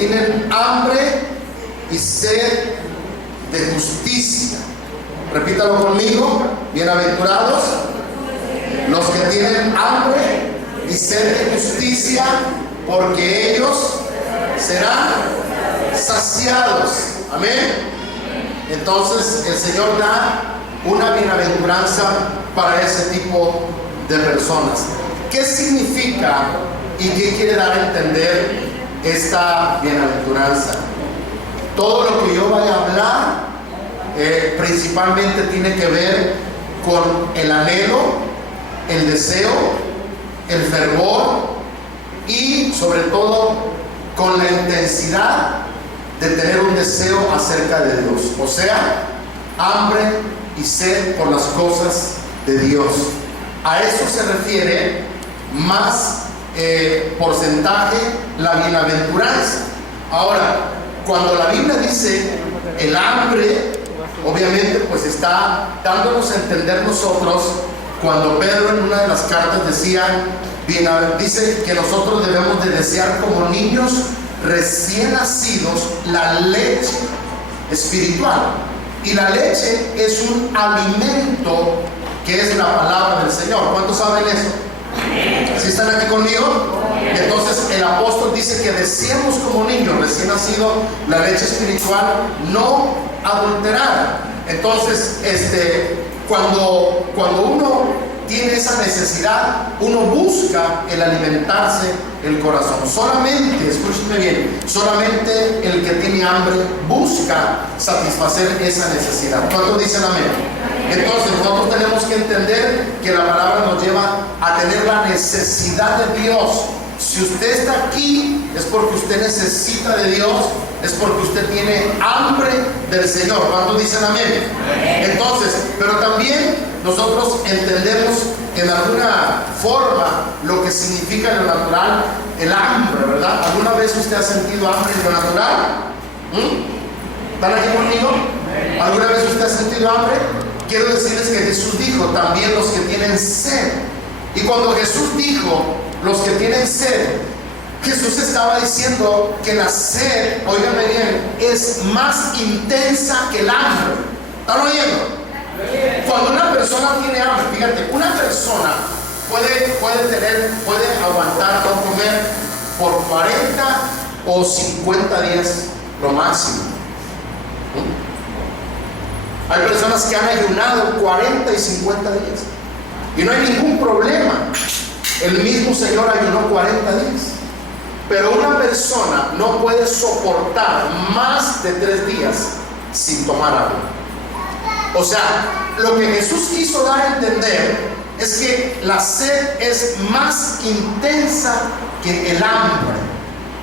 tienen hambre y sed de justicia. Repítalo conmigo. Bienaventurados los que tienen hambre y sed de justicia, porque ellos serán saciados. Amén. Entonces el Señor da una bienaventuranza para ese tipo de personas. ¿Qué significa y qué quiere dar a entender esta bienaventuranza? Todo lo que yo vaya a hablar principalmente tiene que ver con el anhelo, el deseo, el fervor y sobre todo con la intensidad de tener un deseo acerca de Dios. O sea, hambre y sed por las cosas de Dios. A eso se refiere más porcentaje la bienaventuranza. Ahora, cuando la Biblia dice el hambre, obviamente pues está dándonos a entender nosotros, cuando Pedro en una de las cartas dice que nosotros debemos de desear como niños recién nacidos la leche espiritual. Y la leche es un alimento que es la palabra del Señor. ¿Cuántos saben eso? ¿Sí están aquí conmigo? Entonces el apóstol dice que deseemos como niños recién nacidos la leche espiritual no adulterada. Entonces cuando uno tiene esa necesidad, uno busca el alimentarse el corazón. Solamente, escúchenme bien, solamente el que tiene hambre busca satisfacer esa necesidad. ¿Cuántos dicen amén? Entonces nosotros tenemos que entender que la palabra nos lleva a tener la necesidad de Dios. Si usted está aquí es porque usted necesita de Dios, es porque usted tiene hambre del Señor. ¿Cuántos dicen amén? Entonces, pero también nosotros entendemos en alguna forma lo que significa en lo natural el hambre, ¿verdad? ¿Alguna vez usted ha sentido hambre en lo natural? ¿Están aquí conmigo? ¿Alguna vez usted ha sentido hambre? Quiero decirles que Jesús dijo también los que tienen sed. Y cuando Jesús dijo los que tienen sed, Jesús estaba diciendo que la sed, óigame bien, es más intensa que el hambre. ¿Están oyendo? Cuando una persona tiene hambre, fíjate, una persona puede aguantar no comer por 40 o 50 días lo máximo. Hay personas que han ayunado 40 y 50 días y no hay ningún problema. El mismo Señor ayunó 40 días. Pero una persona no puede soportar más de 3 días sin tomar agua. O sea, lo que Jesús quiso dar a entender es que la sed es más intensa que el hambre.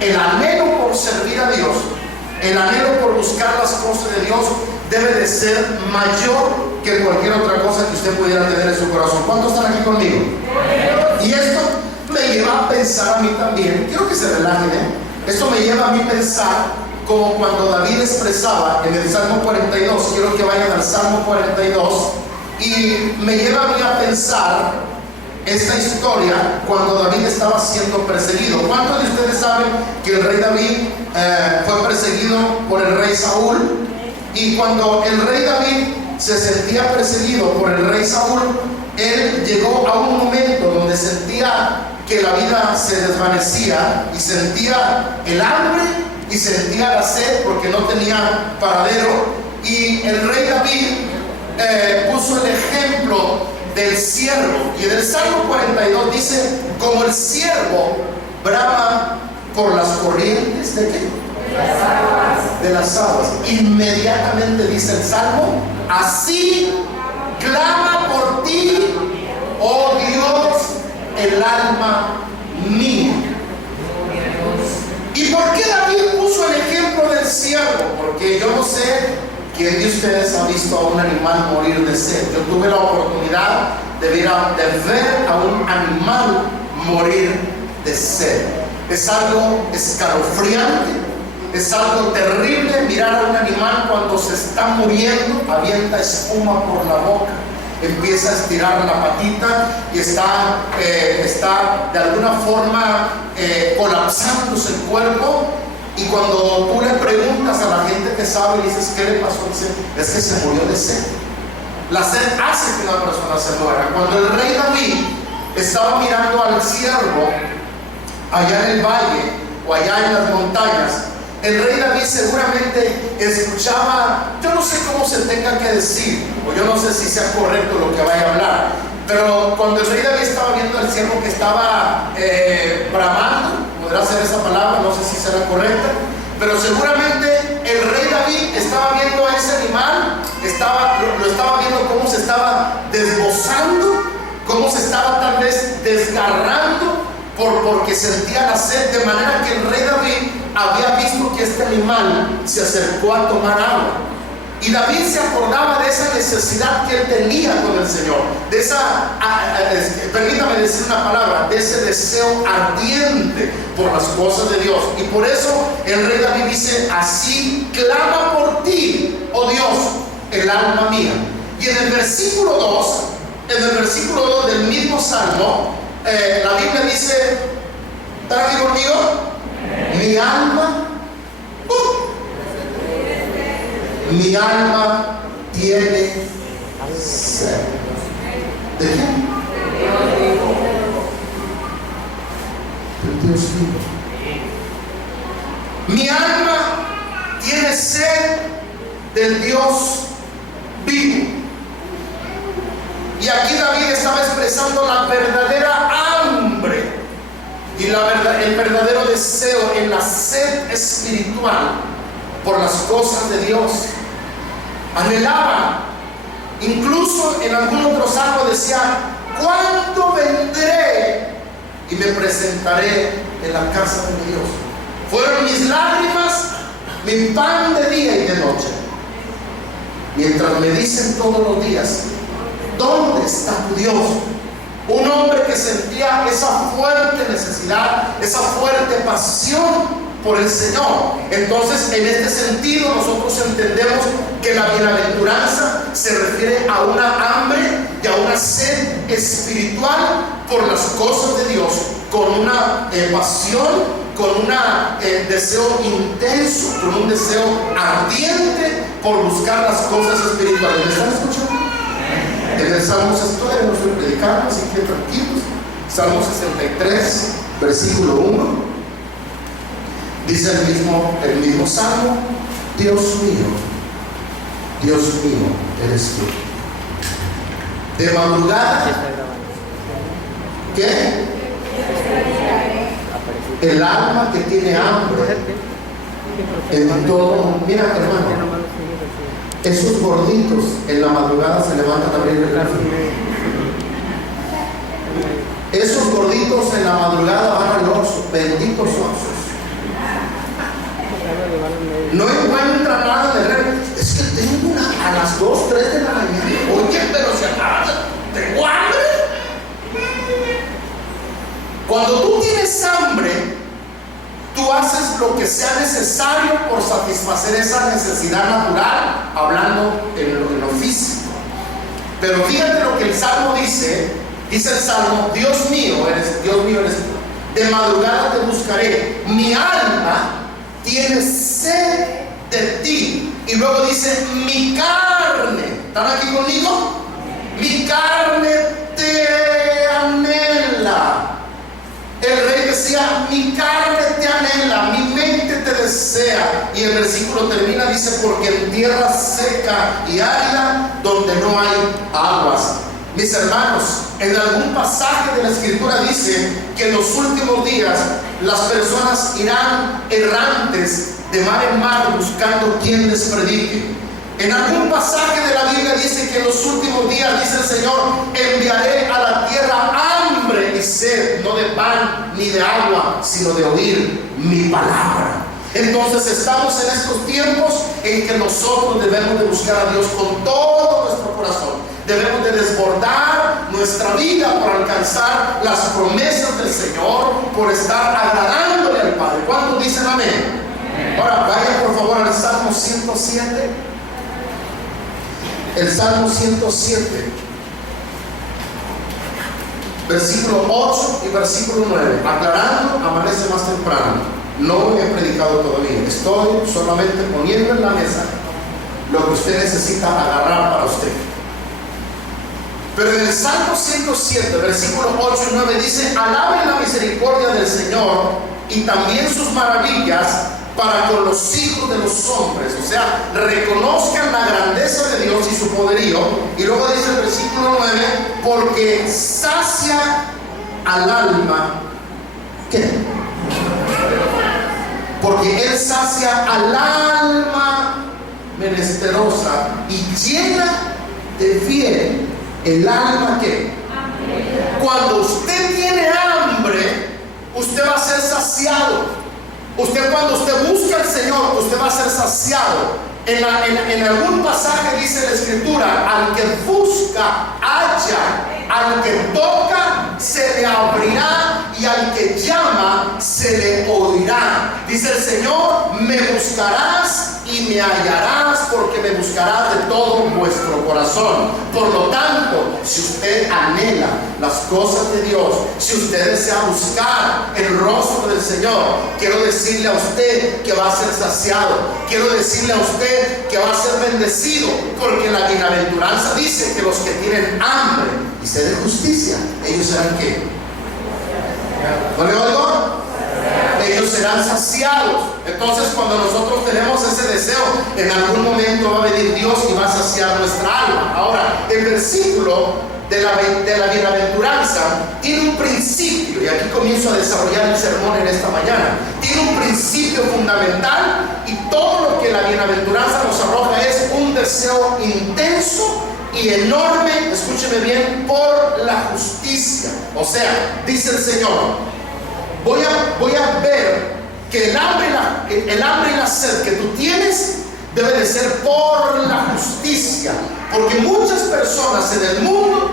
El anhelo por servir a Dios, el anhelo por buscar las cosas de Dios debe de ser mayor que cualquier otra cosa que usted pudiera tener en su corazón. ¿Cuántos están aquí conmigo? Y esto me lleva a pensar a mí también, quiero que se relajen, esto me lleva a mí a pensar como cuando David expresaba en el Salmo 42, quiero que vayan al Salmo 42, y me lleva a mí a pensar esta historia cuando David estaba siendo perseguido. ¿Cuántos de ustedes saben que el rey David fue perseguido por el rey Saúl? Y cuando el rey David se sentía perseguido por el rey Saúl, él llegó a un momento donde sentía que la vida se desvanecía y sentía el hambre y sentía la sed porque no tenía paradero. Y el rey David puso el ejemplo del ciervo, y en el Salmo 42 dice: como el ciervo brama por las corrientes ¿de qué? De las aguas. Inmediatamente dice el Salmo: así clama por ti, oh Dios, el alma mía. ¿Y por qué David puso el ejemplo del ciervo? Porque yo no sé quién de ustedes ha visto a un animal morir de sed. Yo tuve la oportunidad de ver a un animal morir de sed. Es algo escalofriante, es algo terrible mirar a un animal cuando se está muriendo, avienta espuma por la boca, empieza a estirar la patita y está de alguna forma colapsándose el cuerpo. Y cuando tú le preguntas a la gente que sabe y dices, ¿qué le pasó? Dice, es que se murió de sed. La sed hace que una persona se muera. Cuando el rey David estaba mirando al ciervo allá en el valle o allá en las montañas, el rey David seguramente escuchaba, yo no sé cómo se tenga que decir, o yo no sé si sea correcto lo que vaya a hablar, pero cuando el rey David estaba viendo al ciervo que estaba bramando, podrá ser esa palabra, no sé si será correcta, pero seguramente el rey David estaba viendo a ese animal, lo estaba viendo cómo se estaba desbozando, cómo se estaba tal vez desgarrando porque sentía la sed, de manera que el rey David había visto que este animal se acercó a tomar agua. Y David se acordaba de esa necesidad que él tenía con el Señor, de esa, permítame decir una palabra, de ese deseo ardiente por las cosas de Dios. Y por eso el rey David dice, así clama por ti, oh Dios, el alma mía. Y en el versículo 2 del mismo salmo, la Biblia dice, ¿están aquí conmigo? Mi alma, mi alma tiene sed. ¿De qué? De Dios vivo. Mi alma tiene sed del Dios vivo. Y aquí David estaba expresando la verdadera hambre y el verdadero deseo en la sed espiritual por las cosas de Dios. Anhelaba, incluso en algún otro salmo decía, ¿cuándo vendré y me presentaré en la casa de Dios? Fueron mis lágrimas, mi pan de día y de noche, mientras me dicen todos los días, ¿dónde está tu Dios? Un hombre que sentía esa fuerte necesidad, esa fuerte pasión por el Señor. Entonces, en este sentido, nosotros entendemos que la bienaventuranza se refiere a una hambre y a una sed espiritual por las cosas de Dios, con una pasión, con un deseo intenso, con un deseo ardiente por buscar las cosas espirituales. ¿Me están escuchando? En el Salmo, estoy, no estoy predicando, así que tranquilos. Salmo 63, versículo 1. Dice el mismo Salmo, Dios mío, eres tú. De madrugada, ¿qué? El alma que tiene hambre en todo. Mira, hermano, esos gorditos en la madrugada se levantan a abrir el refri. Esos gorditos en la madrugada van al oso, benditos osos. No encuentran nada de refri. Es que tengo a las 2, 3 de la mañana. Oye, pero se acaba, tengo hambre. Cuando tú tienes hambre, tú haces lo que sea necesario por satisfacer esa necesidad natural, hablando en lo físico. Pero fíjate lo que el Salmo dice. Dice el Salmo, Dios mío eres tú. De madrugada te buscaré. Mi alma tiene sed de ti. Y luego dice, mi carne. ¿Están aquí conmigo? Mi carne te anhela. El rey decía, mi carne te anhela, mi mente te desea. Y el versículo termina, dice, porque en tierra seca y árida, donde no hay aguas. Mis hermanos, en algún pasaje de la Escritura dice que en los últimos días las personas irán errantes de mar en mar buscando quien les predique. En algún pasaje de la Biblia dice que en los últimos días, dice el Señor, enviaré a la tierra hambre y sed, no de pan ni de agua, sino de oír mi palabra. Entonces estamos en estos tiempos en que nosotros debemos de buscar a Dios con todo nuestro corazón. Debemos de desbordar nuestra vida por alcanzar las promesas del Señor, por estar agradándole al Padre. ¿Cuántos dicen amén? Ahora vaya por favor al Salmo 107. El Salmo 107, versículo 8 y versículo 9. Aclarando, amanece más temprano. No he predicado todavía. Estoy solamente poniendo en la mesa lo que usted necesita agarrar para usted. Pero en el Salmo 107, versículos 8 y 9 dice: alaben la misericordia del Señor y también sus maravillas para con los hijos de los hombres. O sea, reconozcan la grandeza de Dios y su poderío. Y luego dice el versículo 9: porque sacia al alma. ¿Qué? Porque Él sacia al alma menesterosa y llena de fiel el alma. ¿Qué? Cuando usted tiene hambre, usted va a ser saciado. Cuando usted busca al Señor, usted va a ser saciado. En algún pasaje dice la Escritura: al que busca, halla; al que toca, se le abrirá; y al que llama, se le oirá. Dice el Señor: me buscarás y me hallarás, porque me buscarás de todo vuestro corazón. Por lo tanto, si usted anhela las cosas de Dios, si usted desea buscar el rostro del Señor, quiero decirle a usted que va a ser saciado. Quiero decirle a usted que va a ser bendecido, porque la bienaventuranza dice que los que tienen hambre y sed de justicia, ellos serán ¿qué? ¿No le oigo? Ellos serán saciados. Entonces, cuando nosotros tenemos ese deseo, en algún momento va a venir Dios y va a saciar nuestra alma. Ahora, el versículo de la bienaventuranza tiene un principio, y aquí comienzo a desarrollar el sermón en esta mañana. Tiene un principio fundamental, y todo lo que la bienaventuranza nos arroja es un deseo intenso y enorme, escúcheme bien, por la justicia. O sea, dice el Señor: voy a ver que el hambre y la sed que tú tienes debe de ser por la justicia. Porque muchas personas en el mundo,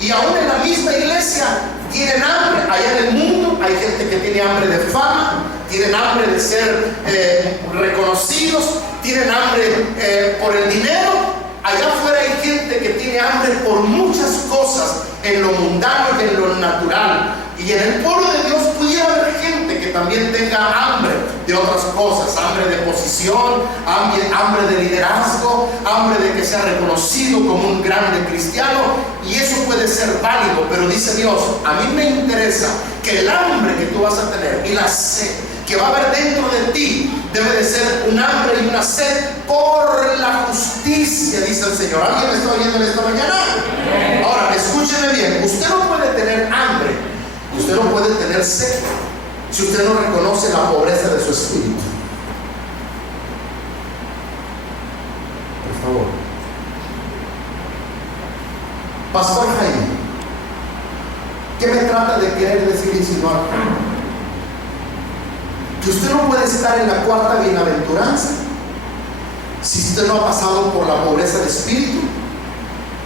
y aún en la misma iglesia, tienen hambre. Allá en el mundo hay gente que tiene hambre de fama, tienen hambre de ser reconocidos, tienen hambre por el dinero. Allá afuera hay gente que tiene hambre por muchas cosas, en lo mundano y en lo natural. Y en el pueblo de Dios pudiera haber gente que también tenga hambre de otras cosas: hambre de posición, hambre de liderazgo, hambre de que sea reconocido como un grande cristiano. Y eso puede ser válido, pero dice Dios: a mí me interesa que el hambre que tú vas a tener y la sed que va a haber dentro de ti debe de ser un hambre y una sed por la justicia, dice el Señor. ¿Alguien me está oyendo en esta mañana? Ahora, escúcheme bien. Usted no puede tener hambre, usted no puede tener sed, si usted no reconoce la pobreza de su espíritu. Por favor. Pastor Jaime, ¿qué me trata de querer decir insinuar? Que usted no puede estar en la cuarta bienaventuranza si usted no ha pasado por la pobreza de espíritu,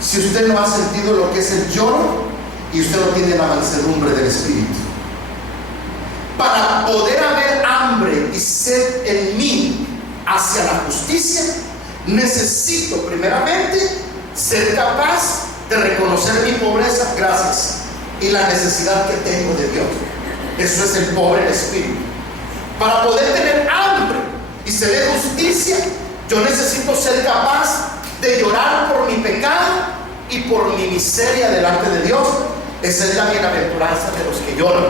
si usted no ha sentido lo que es el lloro y usted no tiene la mansedumbre del espíritu. Para poder haber hambre y sed en mí hacia la justicia, necesito primeramente ser capaz de reconocer mi pobreza, gracias, y la necesidad que tengo de Dios. Eso es el pobre en espíritu. Para poder tener hambre y sed de justicia, yo necesito ser capaz de llorar por mi pecado y por mi miseria delante de Dios. Esa es la bienaventuranza de los que lloran.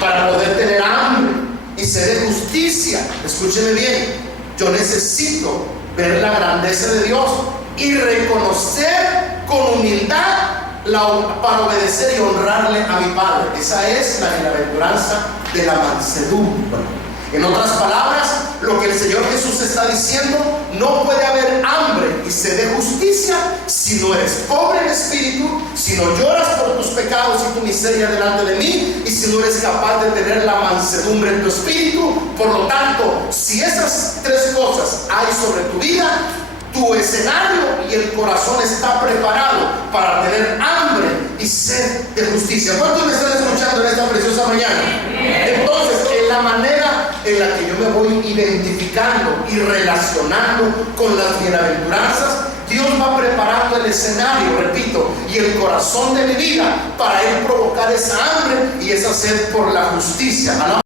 Para poder tener hambre y sed de justicia, escúcheme bien, yo necesito ver la grandeza de Dios y reconocer con humildad para obedecer y honrarle a mi Padre. Esa es la bienaventuranza de la mansedumbre. En otras palabras, lo que el Señor Jesús está diciendo: no puede haber hambre y sed de justicia si no eres pobre en espíritu, si no lloras por tus pecados y tu miseria delante de mí, y si no eres capaz de tener la mansedumbre en tu espíritu. Por lo tanto, si esas tres cosas hay sobre tu vida, tu escenario y el corazón está preparado para tener hambre y sed de justicia. ¿Cuántos me están escuchando en esta preciosa mañana? Entonces, en la manera en la que yo me voy identificando y relacionando con las bienaventuranzas, Dios va preparando el escenario, repito, y el corazón de mi vida para Él provocar esa hambre y esa sed por la justicia.